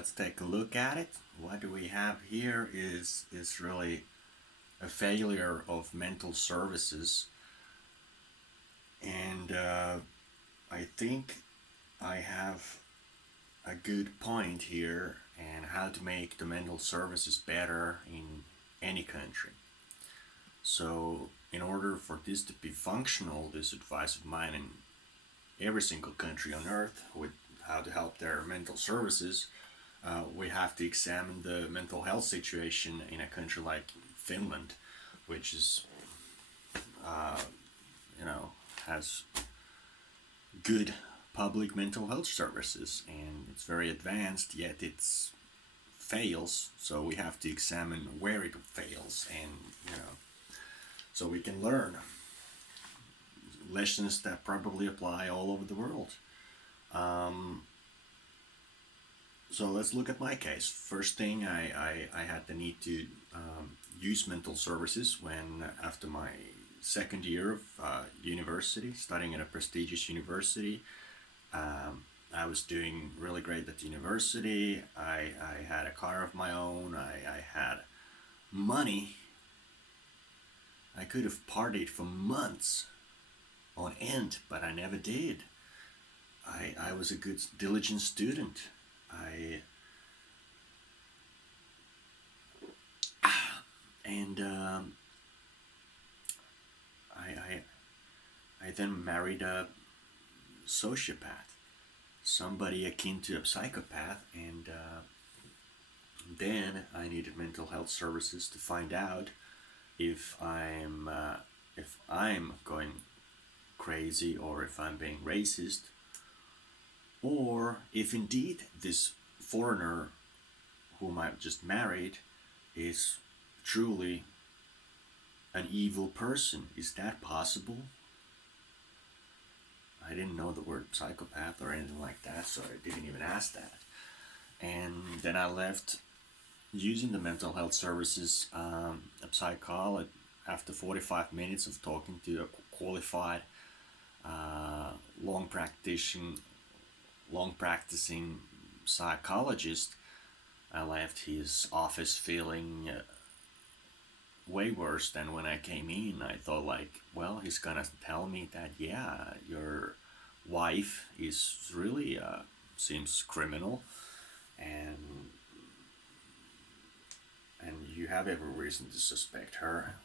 let's take a look at it. What do we have here is really a failure of mental services, and I think I have a good point here and how to make the mental services better in any country. So, in order for this to be functional, this advice of mine in every single country on earth with how to help their mental services, we have to examine the mental health situation in a country like Finland, which is, uh, you know, has good public mental health services and it's very advanced, yet it's fails. So we have to examine where it fails, and so we can learn lessons that probably apply all over the world. Um, so let's look at my case. First thing, I had the need to use mental services when, after my second year of university, studying at a prestigious university. I was doing really great at university. I had a car of my own. I had money. I could have partied for months on end, but I never did. I was a good, diligent student. I and I I then married a sociopath, somebody akin to a psychopath, and then I needed mental health services to find out if I'm going crazy, or if I'm being racist, or if indeed this foreigner whom I've just married is truly an evil person. Is that possible? I didn't know the word psychopath or anything like that, so I didn't even ask that. And then I left using the mental health services, a psychologist, after 45 minutes of talking to a qualified, uh, long practicing, long practicing psychologist. I left his office feeling way worse than when I came in. I thought, like, well, he's gonna tell me that, yeah, your wife is really seems criminal, and you have every reason to suspect her.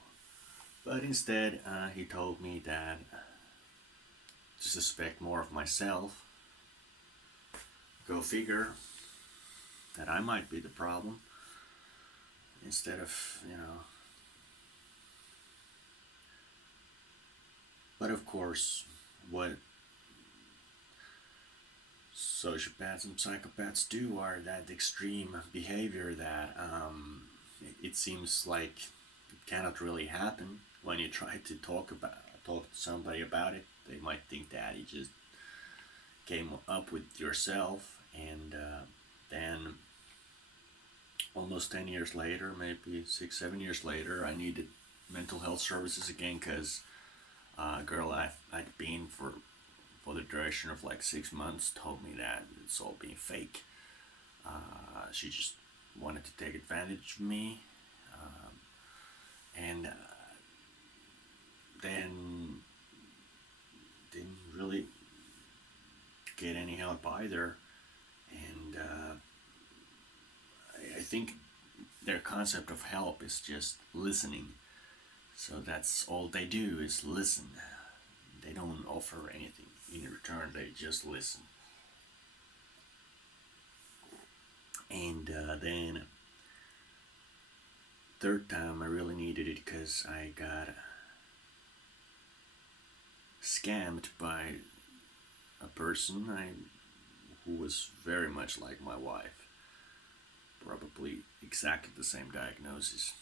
But instead, he told me that to suspect more of myself. Go figure, that I might be the problem instead of, But of course, what sociopaths and psychopaths do are that extreme behavior that it seems like it cannot really happen. When you try to talk to somebody about it, they might think that you just came up with yourself, and then almost 10 years later, maybe 6 7 years later, I needed mental health services again, because a girl I'd been for the duration of like 6 months told me that it's all being fake. She just wanted to take advantage of me, and then didn't really get any help either. And I think their concept of help is just listening. So that's all they do, is listen. They don't offer anything in return, they just listen. And then, third time, I really needed it because I got scammed by a person who was very much like my wife. Probably exactly the same diagnosis,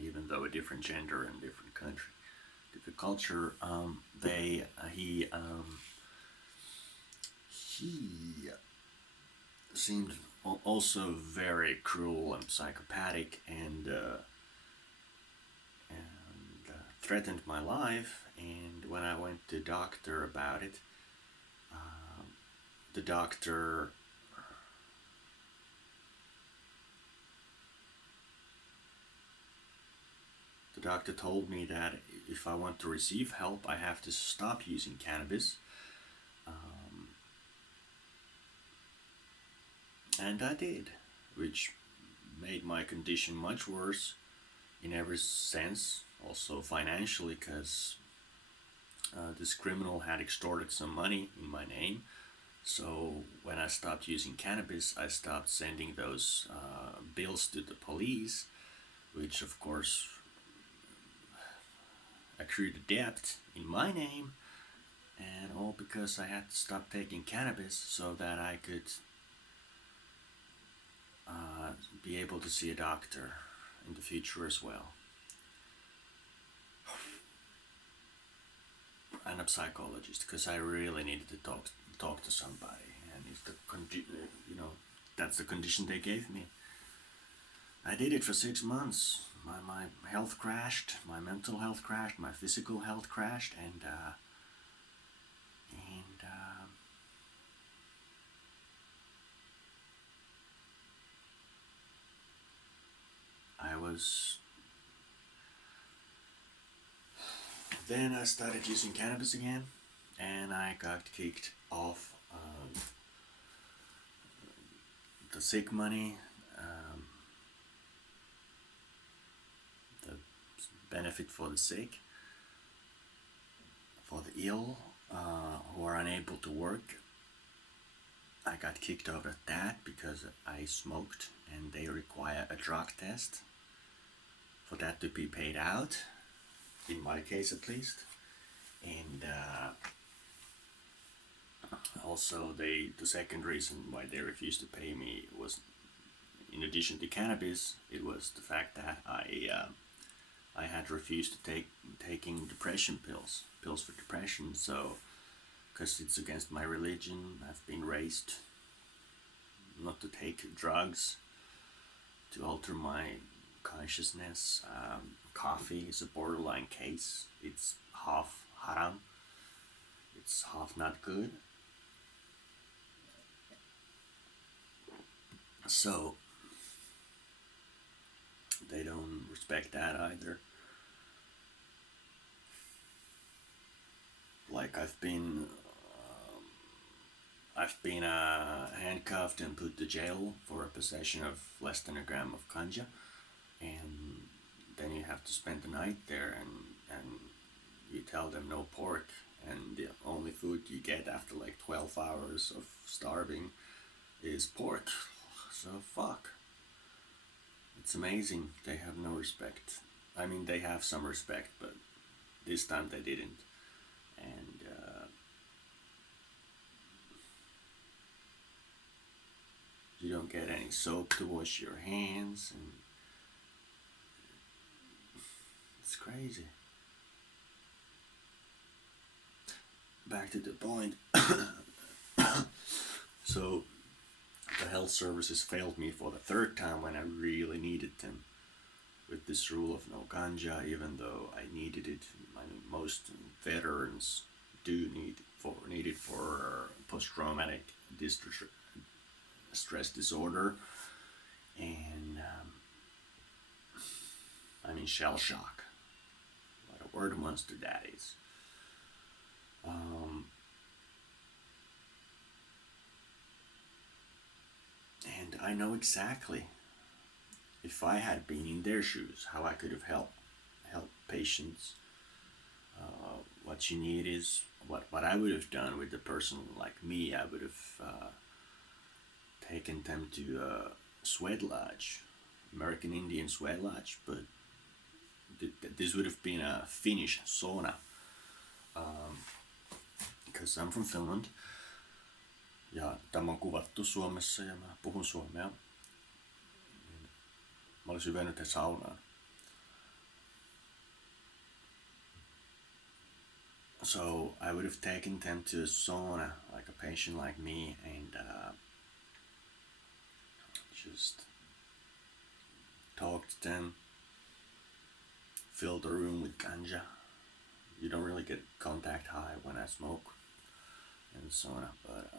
even though a different gender and different country, different culture. He seemed also very cruel and psychopathic, and threatened my life. And when I went to the doctor about it, the doctor The doctor told me that if I want to receive help, I have to stop using cannabis. Um, and I did, which made my condition much worse in every sense, also financially, because this criminal had extorted some money in my name. So when I stopped using cannabis, I stopped sending those bills to the police, which of course accrued a debt in my name, and all because I had to stop taking cannabis so that I could be able to see a doctor in the future as well, and a psychologist, because I really needed to talk to somebody, and if you know, that's the condition they gave me. I did it for 6 months. My health crashed, my mental health crashed, my physical health crashed, and I was. Then I started using cannabis again, and I got kicked off the sick money, um, the benefit for the sick, for the ill who are unable to work. I got kicked out of that because I smoked, and they require a drug test for that to be paid out, in my case at least. And also, the second reason why they refused to pay me was, in addition to cannabis, it was the fact that I had refused to take taking depression pills for depression. So, because it's against my religion, I've been raised not to take drugs to alter my consciousness. Coffee is a borderline case. It's half haram. It's half not good. So they don't respect that either. Like I've been handcuffed and put to jail for a possession of less than a gram of ganja, and then you have to spend the night there, and you tell them no pork, and the only food you get after like 12 hours of starving is pork. So fuck. It's amazing. They have no respect. I mean, they have some respect, but this time they didn't. And you don't get any soap to wash your hands, and it's crazy. Back to the point. So the health services failed me for the third time when I really needed them, with this rule of no ganja, even though I needed it. I mean, most veterans do need it for post-traumatic stress disorder, and I mean shell shock. What a word monster that is. And I know exactly, if I had been in their shoes, how I could have helped patients. What you need is what I would have done with a person like me. I would have taken them to a sweat lodge, American Indian sweat lodge, but this would have been a Finnish sauna, because I'm from Finland. Ja tämä on kuvattu Suomessa ja mä puhun suomea. Mä olisin vienyt he saunaan. So I would have taken them to a sauna, like a patient like me, and just talk to them, fill the room with ganja. You don't really get contact high when I smoke in the sauna, but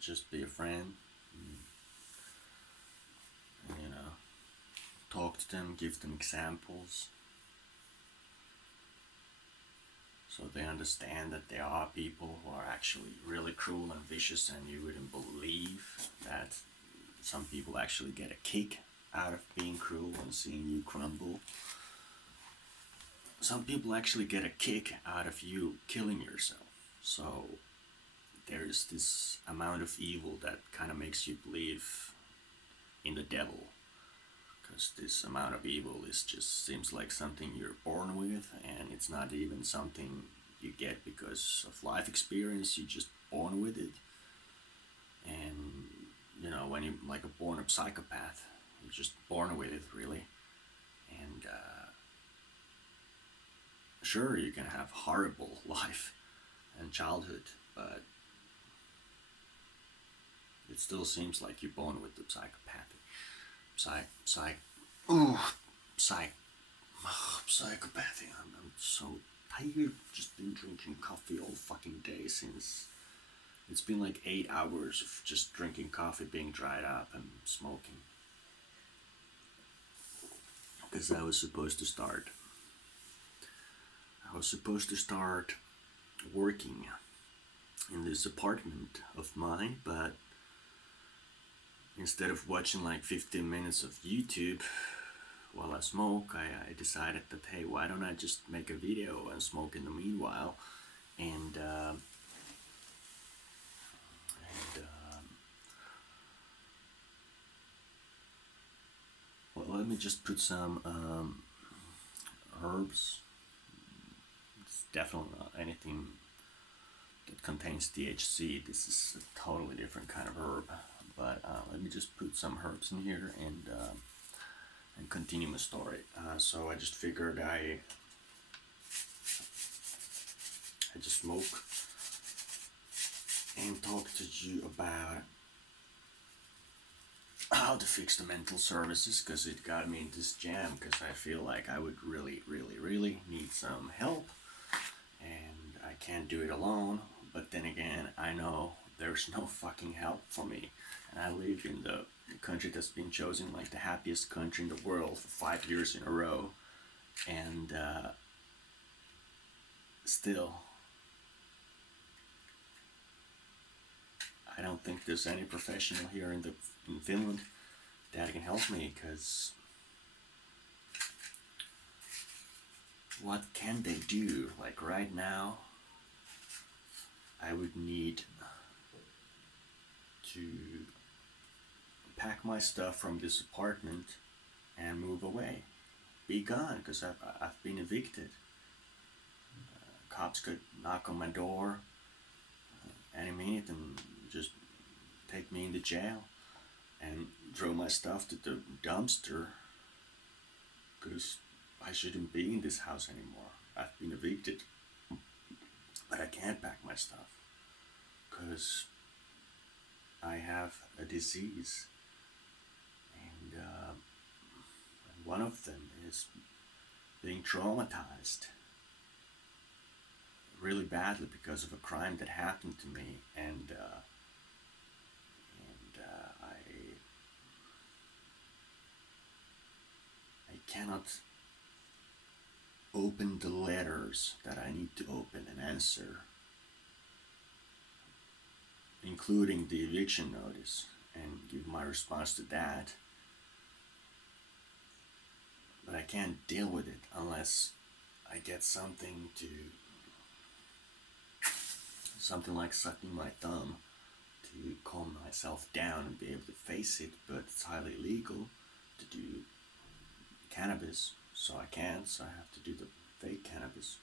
just be a friend, and, you know, talk to them, give them examples, so they understand that there are people who are actually really cruel and vicious, and you wouldn't believe that some people actually get a kick out of being cruel and seeing you crumble. Some people actually get a kick out of you killing yourself. So there is this amount of evil that kind of makes you believe in the devil, because this amount of evil is just seems like something you're born with, and it's not even something you get because of life experience. You're just born with it. And you know, when you're like a born up psychopath, you're just born with it, really. And sure, you can have horrible life and childhood, but it still seems like you're born with the psychopathy. Ooh, psych, psychopathy. I'm so tired. Just been drinking coffee all fucking day since it's been like 8 hours of just drinking coffee, being dried up, and smoking. Because I was supposed to start working in this apartment of mine, but instead of watching like 15 minutes of YouTube while I smoke, I decided that, hey, why don't I just make a video and smoke in the meanwhile? And well, let me just put some herbs. It's definitely not anything that contains THC. This is a totally different kind of herb. But let me just put some herbs in here and continue my story. So I just figured I just smoke and talk to you about how to fix the mental services, because it got me in this jam, because I feel like I would really, really, really need some help, and I can't do it alone. But then again, I know there's no fucking help for me, and I live in the country that's been chosen like the happiest country in the world for 5 years in a row, and still I don't think there's any professional here in Finland that can help me, because what can they do? Like right now, I would need to pack my stuff from this apartment and move away, be gone, because I've been evicted. Cops could knock on my door any minute and just take me into jail and throw my stuff to the dumpster, because I shouldn't be in this house anymore. I've been evicted, but I can't pack my stuff because I have a disease, and one of them is being traumatized really badly because of a crime that happened to me, and I cannot open the letters that I need to open and answer, including the eviction notice, and give my response to that. But I can't deal with it unless I get something like sucking my thumb to calm myself down and be able to face it. But it's highly illegal to do cannabis, so I can't, so I have to do the fake cannabis.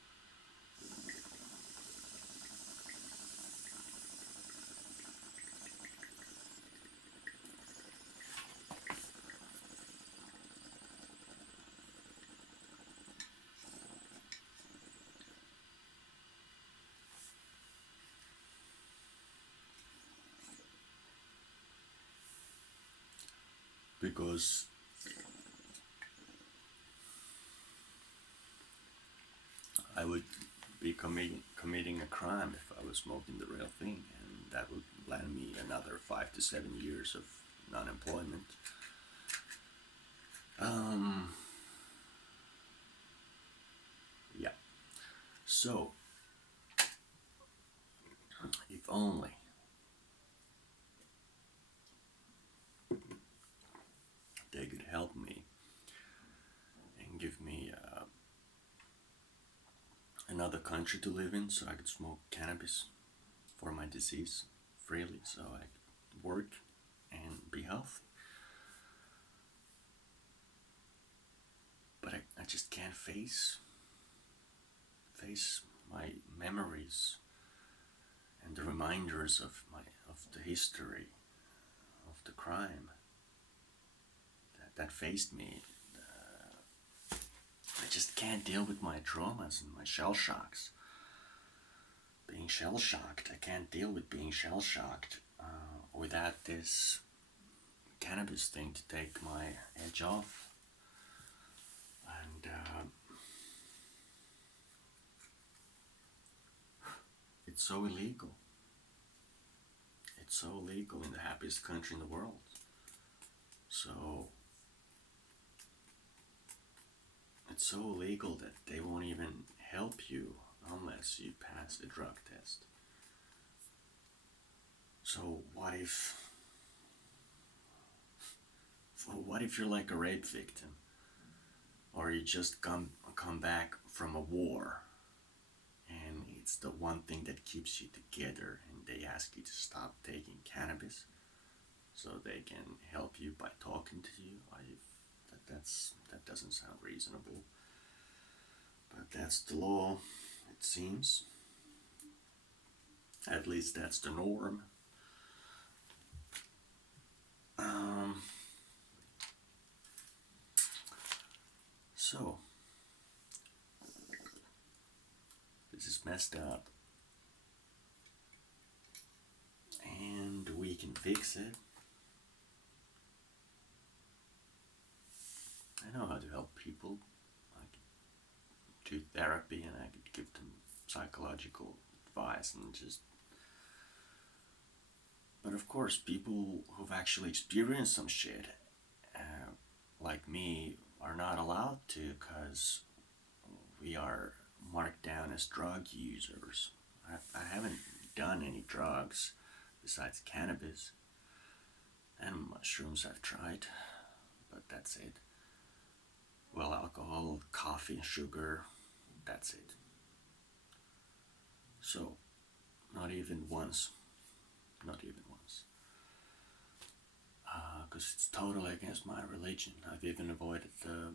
Because I would be committing a crime if I was smoking the real thing, and that would land me another 5 to 7 years of non-employment. Um, yeah. So, if only they could help me and give me another country to live in so I could smoke cannabis for my disease freely so I could work and be healthy. But I just can't face my memories and the reminders of the history of the crime that faced me. I just can't deal with my traumas and my shell shocks. Being shell shocked, I can't deal with being shell shocked without this cannabis thing to take my edge off. And it's so illegal. It's so illegal in the happiest country in the world. So it's so illegal that they won't even help you unless you pass a drug test. So what if you're like a rape victim, or you just come back from a war, and it's the one thing that keeps you together, and they ask you to stop taking cannabis, so they can help you by talking to you? That doesn't sound reasonable, but that's the law, it seems. At least that's the norm. Um, so this is messed up, and we can fix it. I know how to help people. I could do therapy, and I could give them psychological advice and just. But of course, people who've actually experienced some shit, uh, like me, are not allowed to because we are marked down as drug users. I haven't done any drugs besides cannabis and mushrooms I've tried, but that's it. Well, alcohol, coffee, sugar, that's it. So, not even once. Not even once. Because it's totally against my religion. I've even avoided the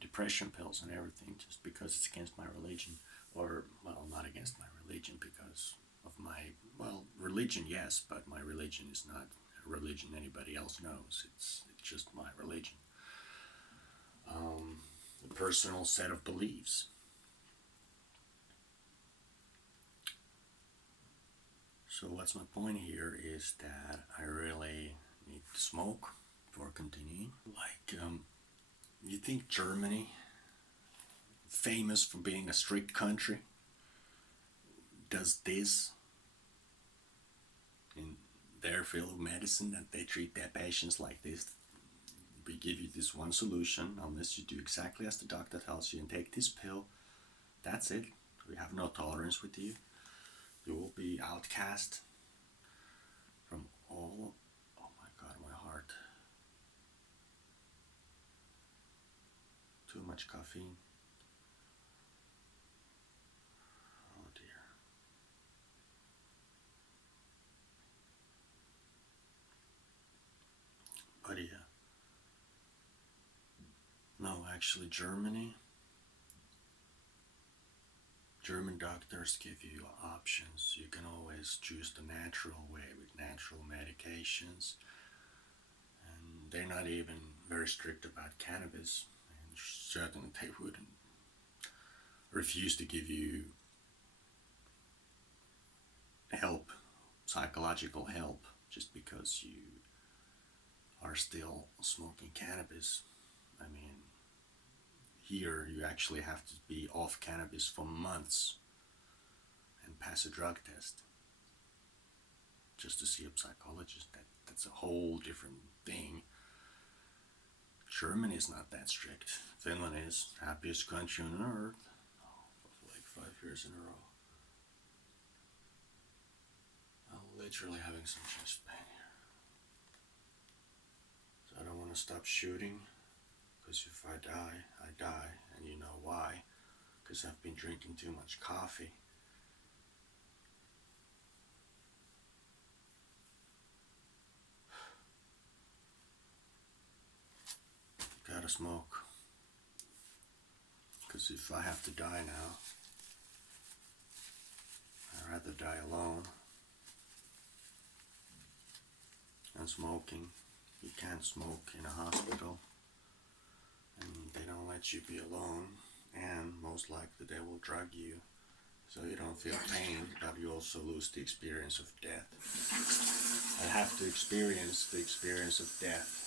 depression pills and everything just because it's against my religion. Or, well, not against my religion because of my, well, religion, yes, but my religion is not a religion anybody else knows. It's just my religion. A personal set of beliefs. So what's my point here is that I really need to smoke for continuing. Like, you think Germany, famous for being a strict country, does this in their field of medicine, that they treat their patients like this? We give you this one solution, unless you do exactly as the doctor tells you and take this pill, that's it. We have no tolerance with you. You will be outcast from all. Oh my god, my heart. Too much caffeine. Oh dear. But yeah. No, actually, German doctors give you options. You can always choose the natural way with natural medications. And they're not even very strict about cannabis. And certainly they wouldn't refuse to give you help, psychological help, just because you are still smoking cannabis. I mean, here you actually have to be off cannabis for months and pass a drug test just to see a psychologist. That's a whole different thing. Germany is not that strict. Finland is happiest country on earth. For like 5 years in a row. I'm literally having some chest pain here. So I don't want to stop shooting. Because if I die, I die. And you know why. Because I've been drinking too much coffee. Gotta smoke. Because if I have to die now, I'd rather die alone. And smoking, you can't smoke in a hospital. And they don't let you be alone. And most likely they will drug you. So you don't feel pain, but you also lose the experience of death. I have to experience the experience of death.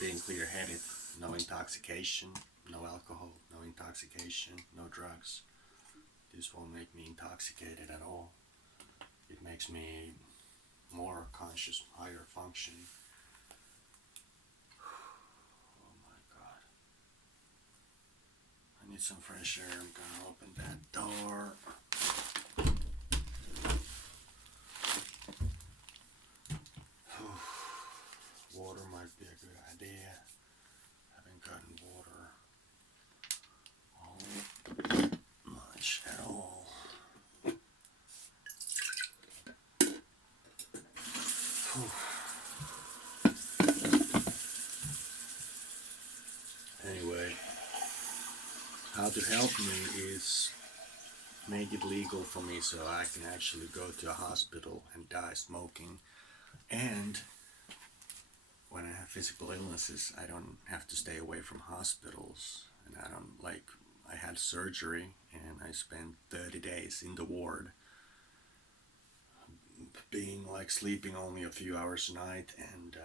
Being clear-headed, no intoxication, no alcohol, no intoxication, no drugs. This won't make me intoxicated at all. It makes me more conscious, higher functioning. Oh my god. I need some fresh air. I'm gonna open that door. Water might be a good idea. Haven't gotten water all much at all. Anyway, how to help me is make it legal for me so I can actually go to a hospital and die smoking. And when I have physical illnesses, I don't have to stay away from hospitals. And I don't like, I had surgery and I spent 30 days in the ward, being like sleeping only a few hours a night and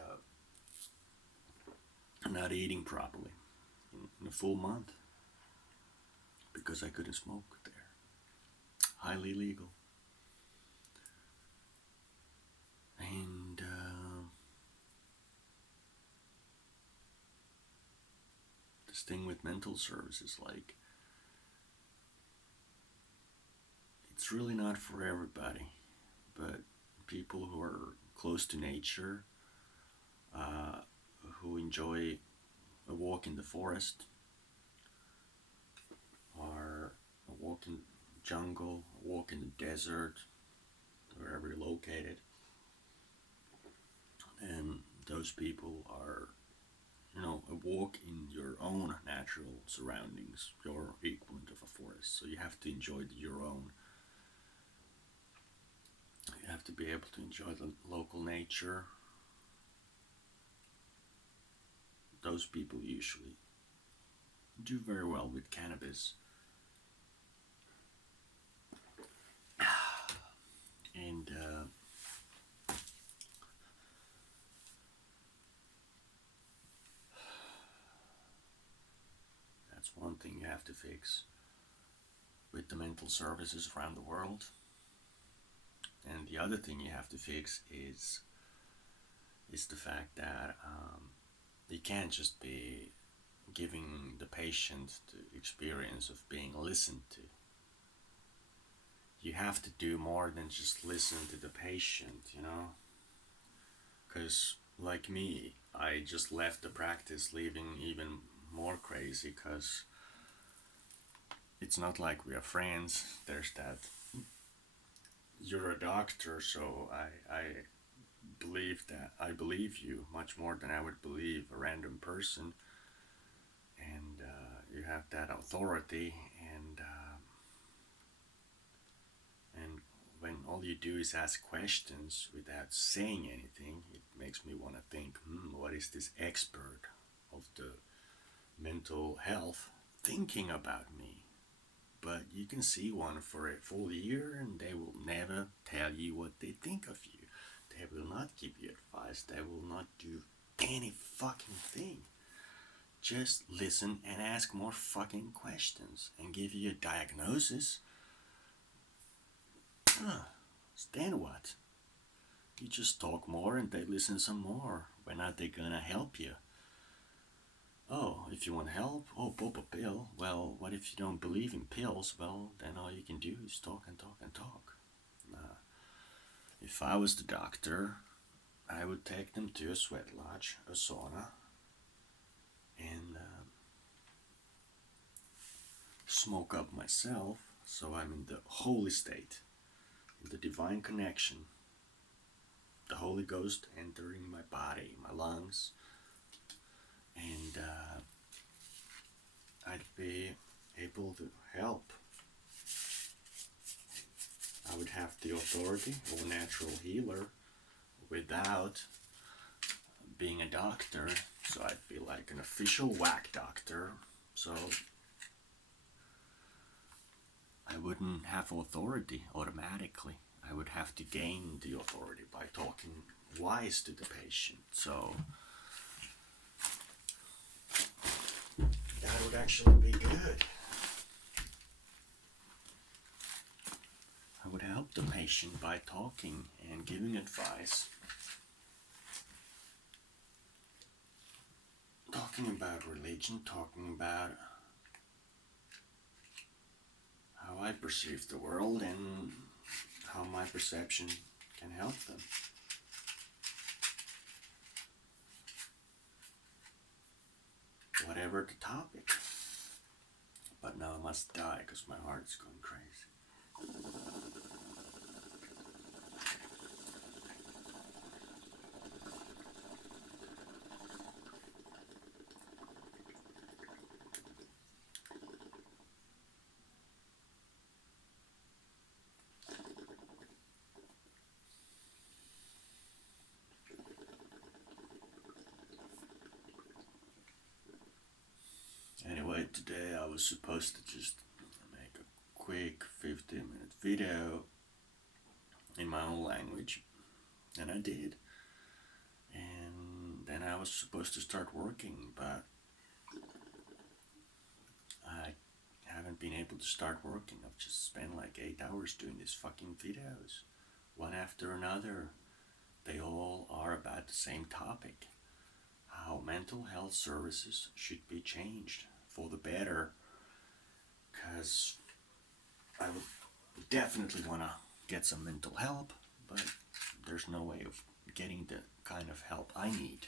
not eating properly in a full month because I couldn't smoke there. Highly illegal. And this thing with mental services, like, it's really not for everybody, but people who are close to nature, who enjoy a walk in the forest, or a walk in jungle, a walk in the desert, wherever you're located. And those people are, a walk in your own natural surroundings, your equivalent of a forest. So you have to enjoy your own. You have to be able to enjoy the local nature. Those people usually do very well with cannabis. And that's one thing you have to fix with the mental services around the world. And the other thing you have to fix is the fact that you can't just be giving the patient the experience of being listened to. You have to do more than just listen to the patient, Because, like me, I just left the practice leaving even more crazy because it's not like we are friends. There's that. You're a doctor, so I believe you much more than I would believe a random person. And you have that authority, and when all you do is ask questions without saying anything, it makes me want to think, what is this expert of the mental health thinking about me? But you can see one for a full year and they will never tell you what they think of you. They will not give you advice. They will not do any fucking thing. Just listen and ask more fucking questions and give you a diagnosis. Then what? You just talk more and they listen some more. When are they gonna help you? Oh, if you want help, oh, pop a pill. Well, what if you don't believe in pills? Well, then all you can do is talk and talk and talk. If I was the doctor, I would take them to a sweat lodge, a sauna, and smoke up myself so I'm in the holy state, in the divine connection, the Holy Ghost entering my body, my lungs, and I'd be able to help. I would have the authority of a natural healer without being a doctor, so I'd be like an official whack doctor. So I wouldn't have authority automatically. I would have to gain the authority by talking wise to the patient. So that would actually be good. I would help the patient by talking and giving advice. Talking about religion, talking about how I perceive the world and how my perception can help them. Whatever the topic. But now I must die because my heart's going crazy. Anyway, today I was supposed to just make a quick 15-minute video in my own language, and I did. And then I was supposed to start working, but I haven't been able to start working. I've just spent like 8 hours doing these fucking videos, one after another. They all are about the same topic: how mental health services should be changed for the better. Because I would definitely want to get some mental help, but there's no way of getting the kind of help I need.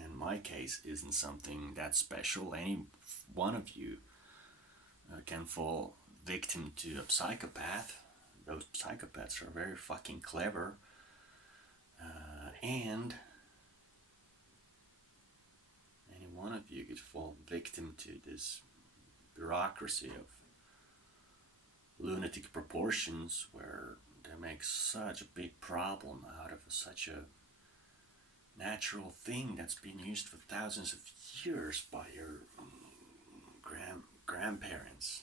And my case isn't something that special. Any one of you can fall victim to a psychopath. Those psychopaths are very fucking clever. And any one of you could fall victim to this bureaucracy of lunatic proportions where they make such a big problem out of such a natural thing that's been used for thousands of years by your grandparents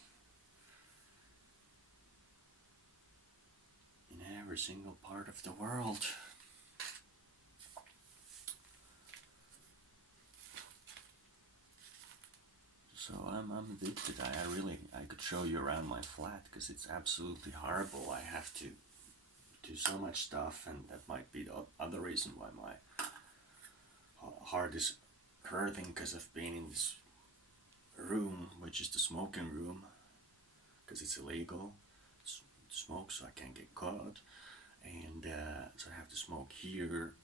in every single part of the world. So I'm addicted. I could show you around my flat because it's absolutely horrible. I have to do so much stuff, and that might be the other reason why my heart is hurting, because I've been in this room, which is the smoking room, because it's illegal to smoke, so I can't get caught, and so I have to smoke here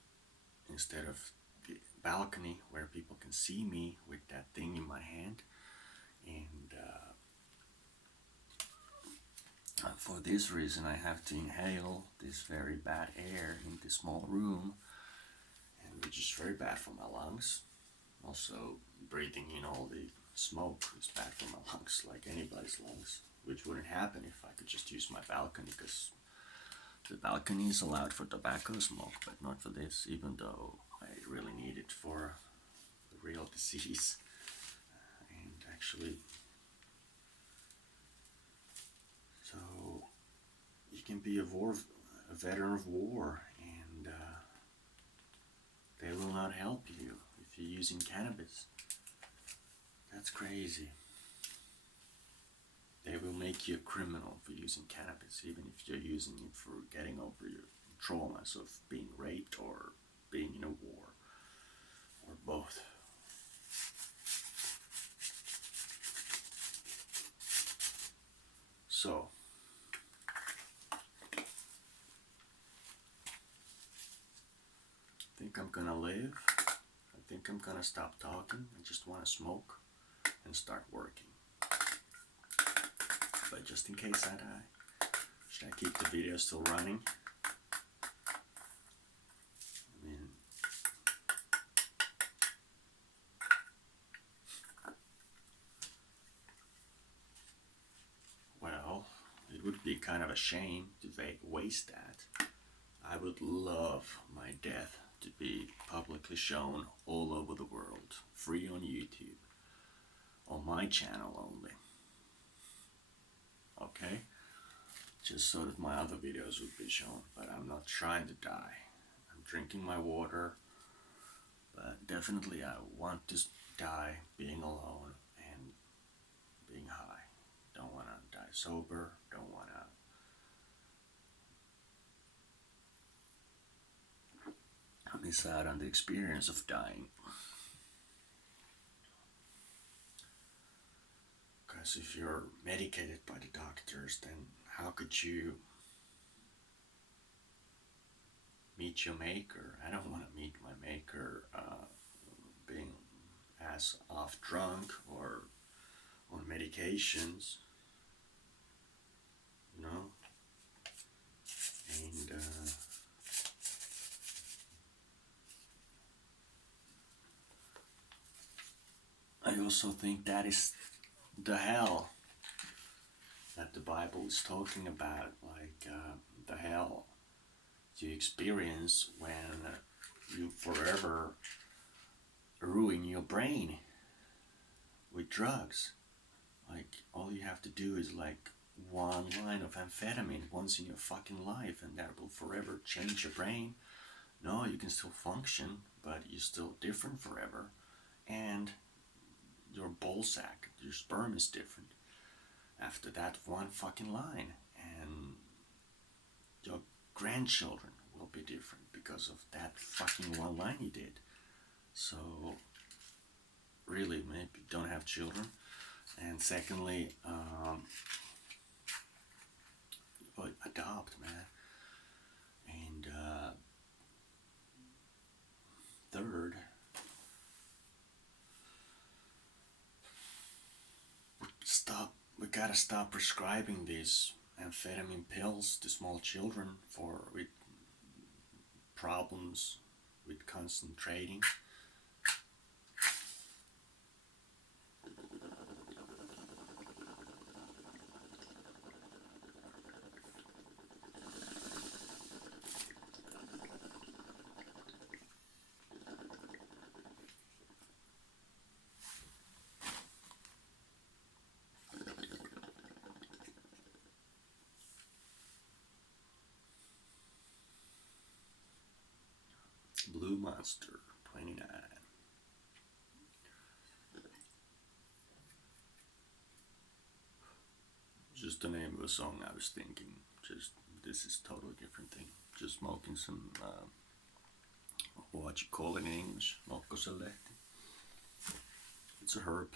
instead of the balcony where people can see me with that thing in my hand. And for this reason I have to inhale this very bad air in this small room, and which is very bad for my lungs. Also, breathing in all the smoke is bad for my lungs, like anybody's lungs, which wouldn't happen if I could just use my balcony, because the balcony is allowed for tobacco smoke, but not for this, even though I really need it for the real disease. And actually, so you can be a veteran of war, and they will not help you if you're using cannabis. That's crazy. They will make you a criminal for using cannabis, even if you're using it for getting over your traumas of being raped or being in a war, or both. So, I think I'm gonna leave. I think I'm gonna stop talking. I just wanna smoke and start working. But just in case I die, should I keep the video still running? I mean, well, it would be kind of a shame to waste that. I would love my death to be publicly shown all over the world, free on YouTube, on my channel only. Okay? Just so that my other videos would be shown, but I'm not trying to die. I'm drinking my water, but definitely I want to die being alone and being high. Don't want to die sober, don't want to miss out on the experience of dying. Because if you're medicated by the doctors, then how could you meet your maker? I don't want to meet my maker being as off drunk or on medications, you know? And I also think that is the hell that the Bible is talking about, like the hell you experience when you forever ruin your brain with drugs. Like, all you have to do is like one line of amphetamine once in your fucking life, and that will forever change your brain. No, you can still function, but you're still different forever. And your ball sack, your sperm is different after that one fucking line. And your grandchildren will be different because of that fucking one line you did. So, really, maybe don't have children. And secondly, adopt, man. And third, we gotta stop prescribing these amphetamine pills to small children with problems with concentrating. Blue Monster 29. Just the name of a song I was thinking. Just, this is totally different thing. Just smoking some, what you call it in English, Mokkoselehti. It's a herb.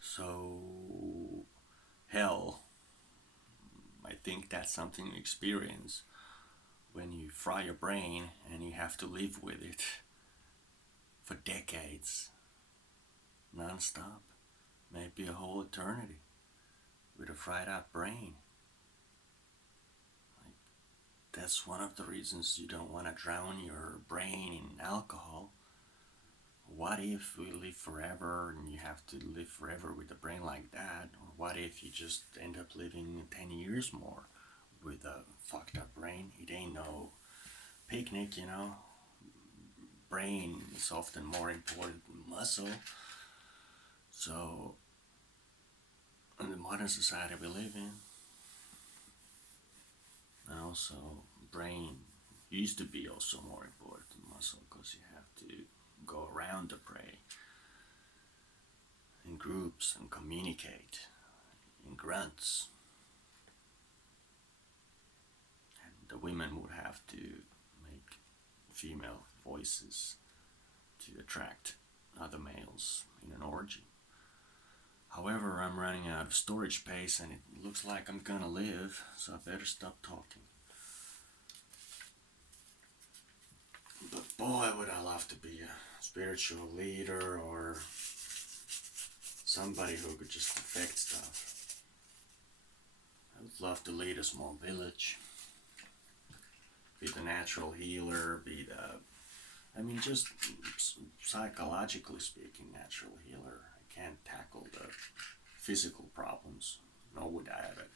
So, hell, I think that's something you experience when you fry your brain and you have to live with it for decades, non-stop, maybe a whole eternity, with a fried out brain. Like, that's one of the reasons you don't want to drown your brain in alcohol. What if we live forever and you have to live forever with a brain like that? Or what if you just end up living 10 years more with a fucked up brain? It ain't no picnic, you know? Brain is often more important than muscle. So, in the modern society we live in, and also brain used to be also more important than muscle, because you have to go around the prey in groups and communicate in grunts. And the women would have to make female voices to attract other males in an orgy. However, I'm running out of storage space and it looks like I'm gonna live, so I better stop talking. But boy, would I love to be a spiritual leader or somebody who could just affect stuff. I would love to lead a small village, be the natural healer, be the, I mean, just psychologically speaking, natural healer. I can't tackle the physical problems, nor would I ever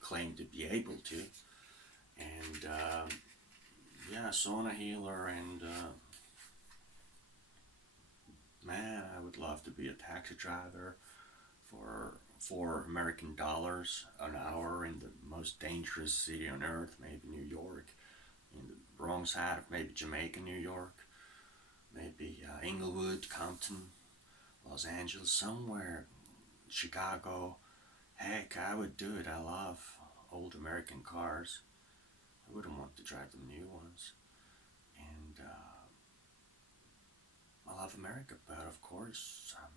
claim to be able to. And yeah, sauna healer, and man, I would love to be a taxi driver for $4 American an hour in the most dangerous city on earth, maybe New York, in the wrong side of maybe Jamaica, New York, maybe Inglewood, Compton, Los Angeles, somewhere, Chicago. Heck, I would do it. I love old American cars. I wouldn't want to drive the new ones. And I love America, but of course, I'm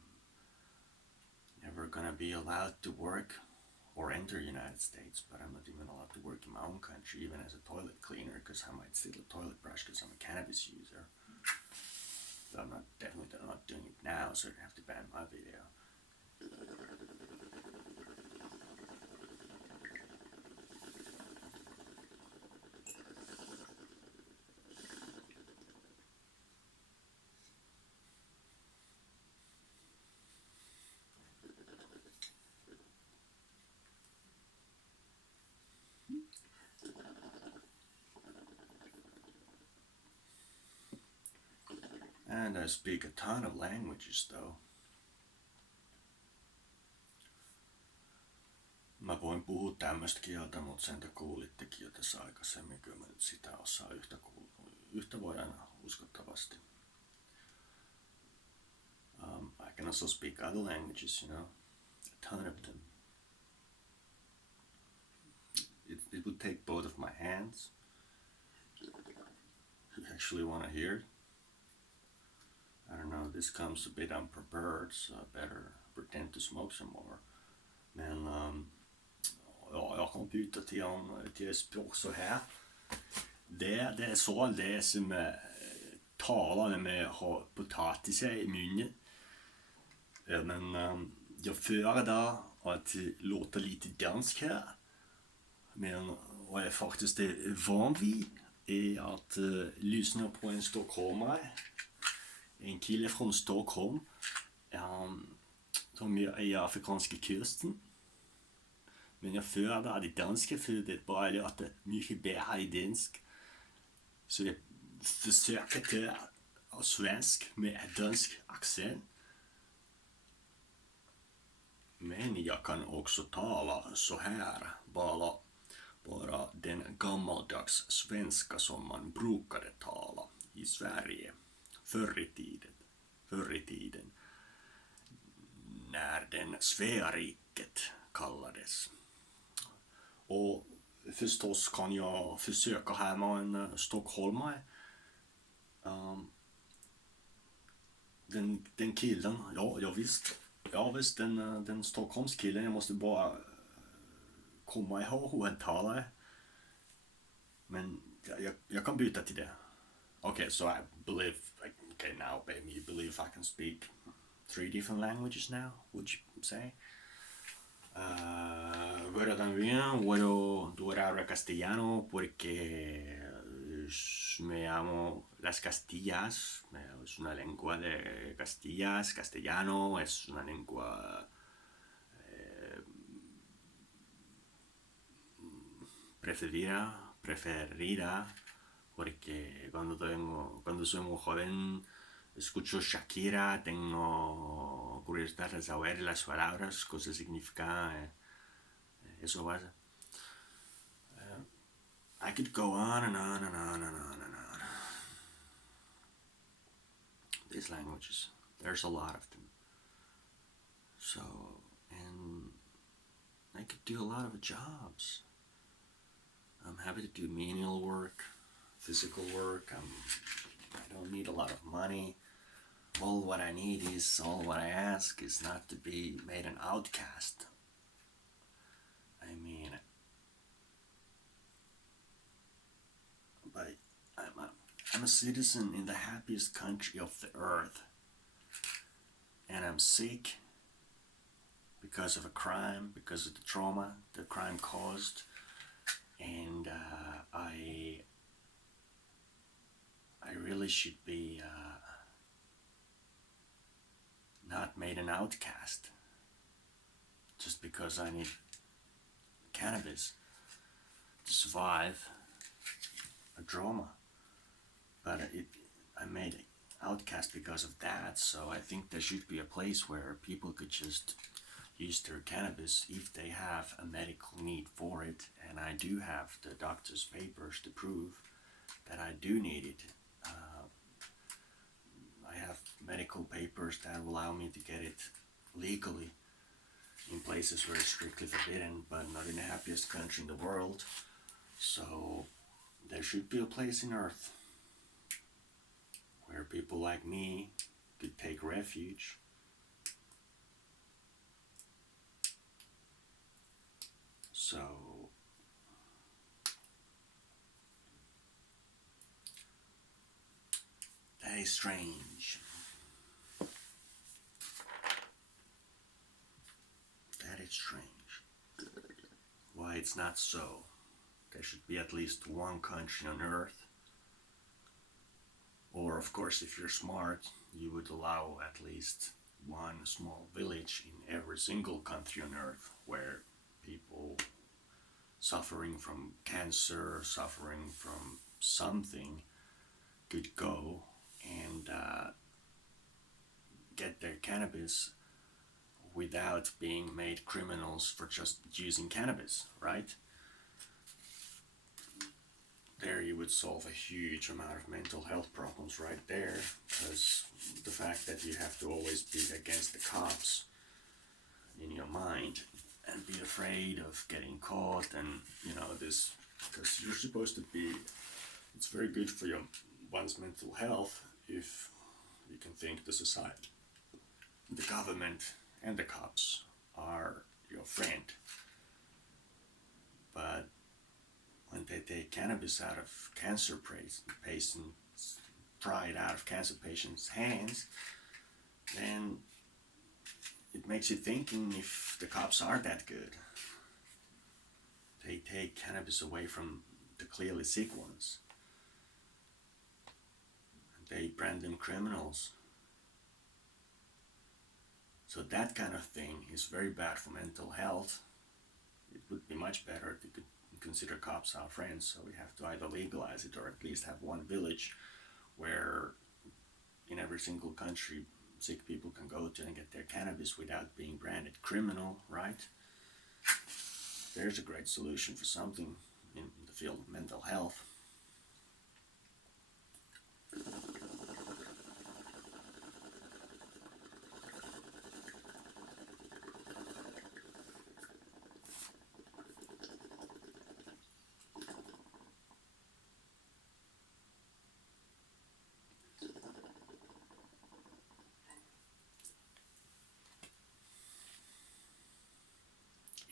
never gonna be allowed to work or enter the United States, but I'm not even allowed to work in my own country, even as a toilet cleaner, because I might steal a toilet brush because I'm a cannabis user. But I'm not definitely not doing it now, so they have to ban my video. And I speak a ton of languages, though. Mä voin puhua tämmöistä kieltä, mutta sen te kuulittekin jo tässä aikaisemmin, kyllä mä nyt sitä osaa yhtä voi aina uskottavasti. I can also speak other languages, you know, a ton of them. It would take both of my hands. You actually want to hear it? I don't know, this comes a bit unprepared, so I better pretend to smoke some more. Men ja, jag kan byta till språk så här. Det är så det som talar när man har potatiser i munnen. Men jag föredrar att låta lite dansk här. Men vad jag faktiskt är van vid är att lyssna på en stockholmare. En kille från Stockholm. Som är afrikanska kusten. Men jag föredrar det danska för det bara låter mycket bättre i dansk. Så jag försöker ta svensk med dansk accent. Men jag kan också tala så här, bara den gammaldags svenska som man brukade tala i Sverige förr i tiden, när den Sveriket kallades. Och förstås kan jag försöka härma en stockholmare. Den killen, ja visst. Ja visst, den stockholmskillen, jag måste bara komma ihåg hur han talar. Men jag kan byta till det. Okay, so I believe, okay, now baby, you believe I can speak 3 different languages now, would you say? Pero también puedo hablar castellano porque me llamo las Castillas, es una lengua de Castillas, castellano es una lengua preferida porque cuando soy muy joven escucho Shakira, tengo curiosidad de saber las palabras, cosa significa eso pasa. I could go on and on and on and on and on. These languages, there's a lot of them. So, and I could do a lot of jobs. I'm happy to do menial work, physical work. I don't need a lot of money. all what I ask is not to be made an outcast. I mean, but I'm a citizen in the happiest country of the earth, and I'm sick because of a crime, because of the trauma the crime caused, and I really should be not made an outcast just because I need cannabis to survive a trauma. But I made an outcast because of that, so I think there should be a place where people could just use their cannabis if they have a medical need for it, and I do have the doctor's papers to prove that I do need it. I have medical papers that allow me to get it legally in places where it's strictly forbidden, but not in the happiest country in the world. So there should be a place in Earth where people like me could take refuge. So that is strange. That is strange. Why it's not so. There should be at least one country on Earth. Or, of course, if you're smart, you would allow at least one small village in every single country on Earth where people suffering from cancer, suffering from something, could go and get their cannabis without being made criminals for just using cannabis, right? There you would solve a huge amount of mental health problems right there, because the fact that you have to always be against the cops in your mind and be afraid of getting caught, and this, because you're supposed to be, it's very good for your one's mental health if you can think the society, the government and the cops are your friend. But when they take cannabis out of cancer patients, pry it out of cancer patients' hands, then it makes you thinking if the cops are that good. They take cannabis away from the clearly sick ones. They brand them criminals. So that kind of thing is very bad for mental health. It would be much better if you could consider cops our friends, so we have to either legalize it or at least have one village where in every single country sick people can go to and get their cannabis without being branded criminal, right? There's a great solution for something in the field of mental health.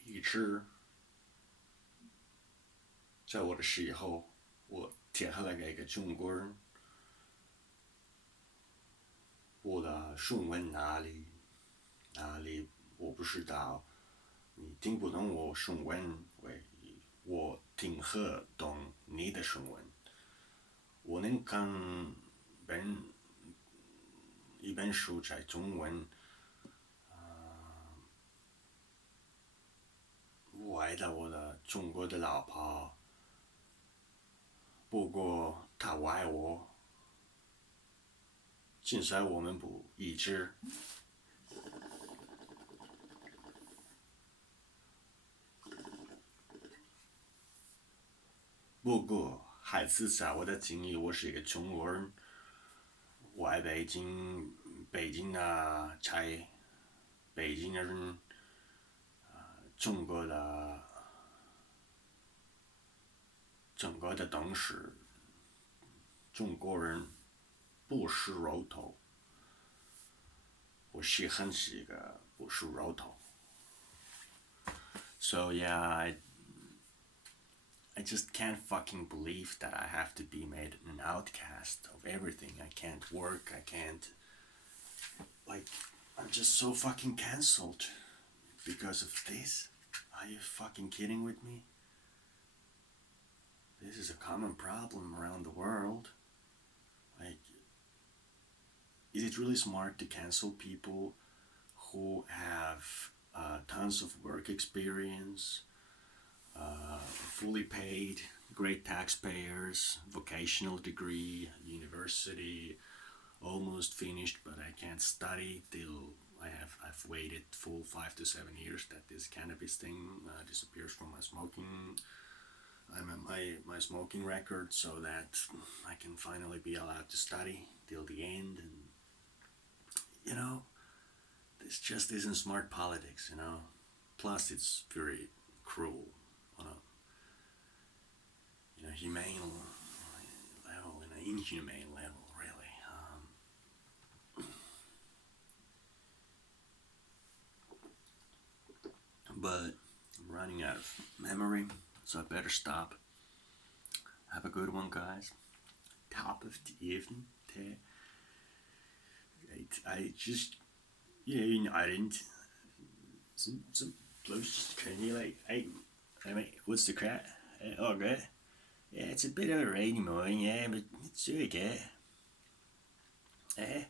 一直在我的时候，我贴下来给一个中国人，我的中文哪里我不知道，你听不懂我中文，我听得懂你的中文。我能看本一本书在中文，我爱的我的中国的老婆，不过她不爱我，现在我们不一致。不过还是在我的经历，我是一个中国人，我爱北京的菜，北京人，中国的中国的东西，中国人不吃肉头，我是很是个不是肉头。So yeah, I just can't fucking believe that I have to be made an outcast of everything. I can't work. I can't, like, I'm just so fucking cancelled because of this. Are you fucking kidding with me? This is a common problem around the world. Like, is it really smart to cancel people who have tons of work experience, fully paid, great taxpayers, vocational degree, university, almost finished, but I can't study till I've waited full 5 to 7 years that this cannabis thing disappears from my smoking. I'm at my smoking record so that I can finally be allowed to study till the end. And you know, this just isn't smart politics. Plus it's very cruel on a humane level, in an inhumane level, really. But I'm running out of memory, so I better stop. Have a good one, guys. Top of the evening. I just, I didn't. Some blokes just crazy like, hey, mate, what's the crack? Oh, good. Yeah, it's a bit of a rainy morning, yeah, but it's okay. Eh?